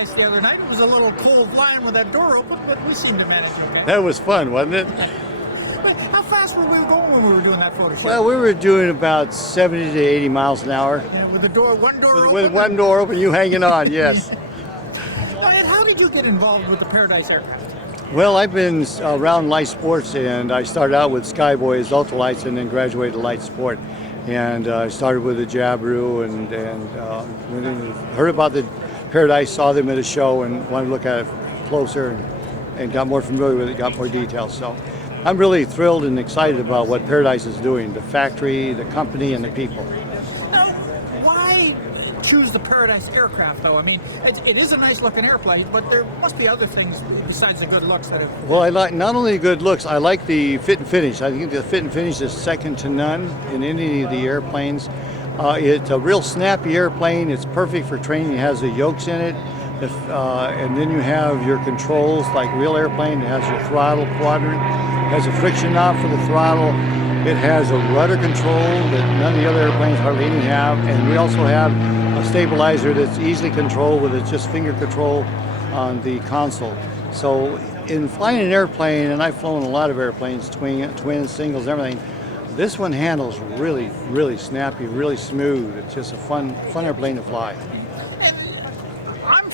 Paradise the other night. It was a little cold flying with that door open, but we seemed to manage okay. That was fun, wasn't it? But how fast were we going when we were doing that photo shoot? Well, we were doing about 70 to 80 miles an hour. Yeah, with the door, one door open? With one door open, you hanging on, yes. And how did you get involved with the Paradise aircraft? Well, I've been around light sports, and I started out with Skyboys, ultralights, and then graduated to light sport. And I started with the Jabiru, and heard about the Paradise, saw them at a show, and wanted to look at it closer, and got more familiar with it, got more details. So I'm really thrilled and excited about what Paradise is doing, the factory, the company, and the people. Now, why choose the Paradise aircraft, though? I mean, it is a nice-looking airplane, but there must be other things besides the good looks that have... Well, I like not only the good looks, I like the fit and finish. I think the fit and finish is second to none in any of the airplanes. It's a real snappy airplane. It's perfect for training. It has the yokes in it. And then you have your controls, like real airplane. It has your throttle quadrant. It has a friction knob for the throttle. It has a rudder control that none of the other airplanes hardly any have. And we also have a stabilizer that's easily controlled with just finger control on the console. So in flying an airplane, and I've flown a lot of airplanes, twins, singles, everything, this one handles really, really snappy, really smooth. It's just a fun airplane to fly. I'm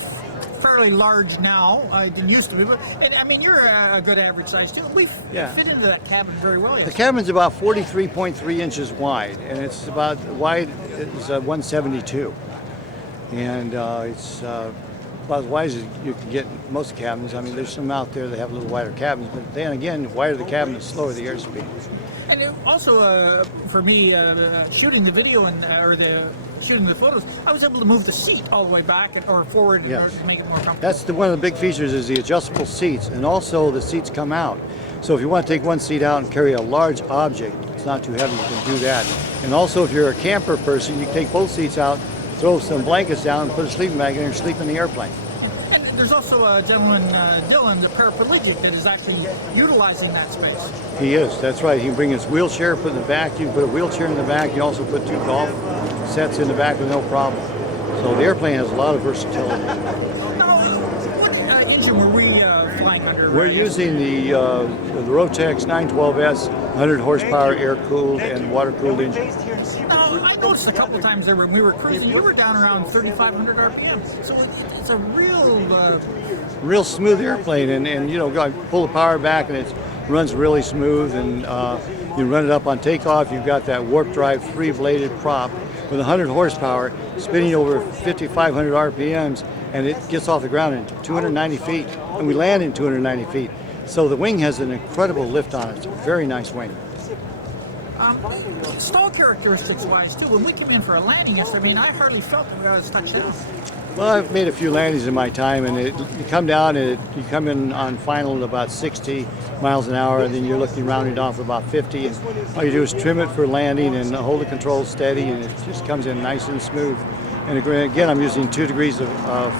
fairly large now. I didn't used to be, but I mean, you're a good average size too. We fit into that cabin very well. The cabin's about 43.3 inches wide, and it's about wide. It's 172, and it's about as wide as you can get in most cabins. I mean, there's some out there that have a little wider cabins, but then again, the wider the cabin, the slower the airspeed. And also, for me, shooting the video shooting the photos, I was able to move the seat all the way back or forward in order to make it more comfortable. That's one of the big features is the adjustable seats, and also the seats come out. So if you want to take one seat out and carry a large object, it's not too heavy, you can do that. And also if you're a camper person, you can take both seats out, throw some blankets down, and put a sleeping bag in there and sleep in the airplane. And there's also a gentleman, Dylan, the paraplegic, that is actually utilizing that space. He is, that's right. He can bring his wheelchair, put in the back. You can put a wheelchair in the back. You also put 2 golf sets in the back with no problem. So the airplane has a lot of versatility. Now, what engine were we flying under? We're using the ROTAX 912S 100 horsepower air-cooled and water-cooled engine. Now, I noticed a couple times there when we were cruising, you were down around 3,500 RPM. So it's a real smooth airplane, and you know, pull the power back, and it runs really smooth. And you run it up on takeoff. You've got that warp drive 3-bladed prop with 100 horsepower, spinning over 5,500 RPMs, and it gets off the ground in 290 feet, and we land in 290 feet. So the wing has an incredible lift on it. It's a very nice wing. Stall characteristics-wise, too, when we came in for a landing yesterday, I mean, I hardly felt that I was touched down. Well, I've made a few landings in my time, and you come down, and you come in on final at about 60 miles an hour, and then you're looking rounding off about 50, and all you do is trim it for landing and hold the controls steady, and it just comes in nice and smooth. And again, I'm using 2 degrees of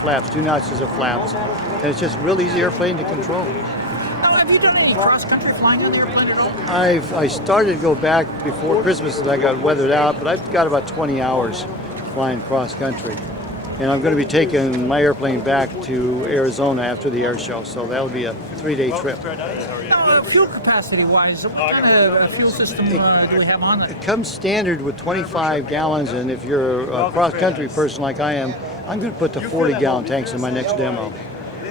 flaps, 2 notches of flaps, and it's just a real easy airplane to control. Now, have you done any cross-country flying on the airplane at all? I started to go back before Christmas, and I got weathered out, but I've got about 20 hours flying cross-country. And I'm going to be taking my airplane back to Arizona after the air show, so that'll be a 3-day trip. Now, fuel capacity-wise, what kind of fuel system do we have on it? It comes standard with 25 gallons, and if you're a cross-country person like I am, I'm going to put the 40-gallon tanks in my next demo.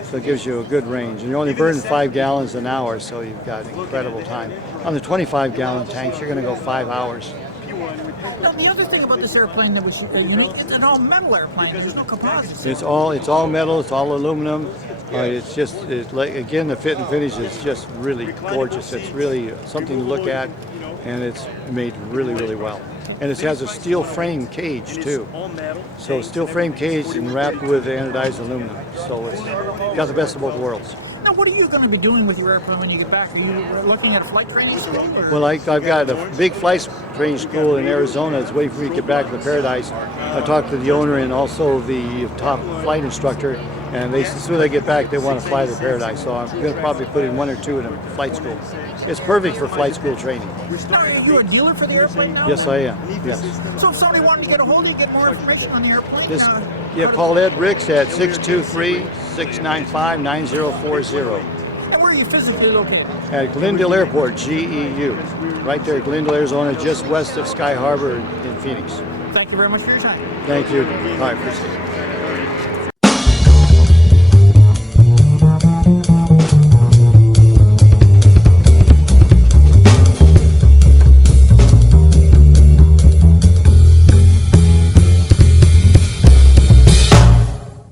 So it gives you a good range. And you're only burning 5 gallons an hour, so you've got incredible time. On the 25-gallon tanks, you're going to go 5 hours. Now, the other thing about this airplane that was unique, it's an all-metal airplane. There's no composites. It's all metal. It's all aluminum. Again, the fit and finish is just really gorgeous. It's really something to look at, and it's made really, really well. And it has a steel frame cage too. So steel frame cage and wrapped with anodized aluminum. So it's got the best of both worlds. Now, what are you going to be doing with your airplane when you get back? Are you looking at a flight training school? Or? Well, I've got a big flight training school in Arizona. It's waiting for me to get back to the Paradise. I talked to the owner and also the top flight instructor, And as soon as they get back, they want to fly the Paradise. So I'm going to probably put in 1 or 2 in a flight school. It's perfect for flight school training. Now, are you a dealer for the airplane now? Yes, I am. Yes. So if somebody wanted to get a hold of you, get more information on the airplane? Yeah, call Ed Ricks at 623-695-9040. And where are you physically located? At Glendale Airport, GEU. Right there, Glendale, Arizona, just west of Sky Harbor in Phoenix. Thank you very much for your time. Thank you. All right, appreciate it.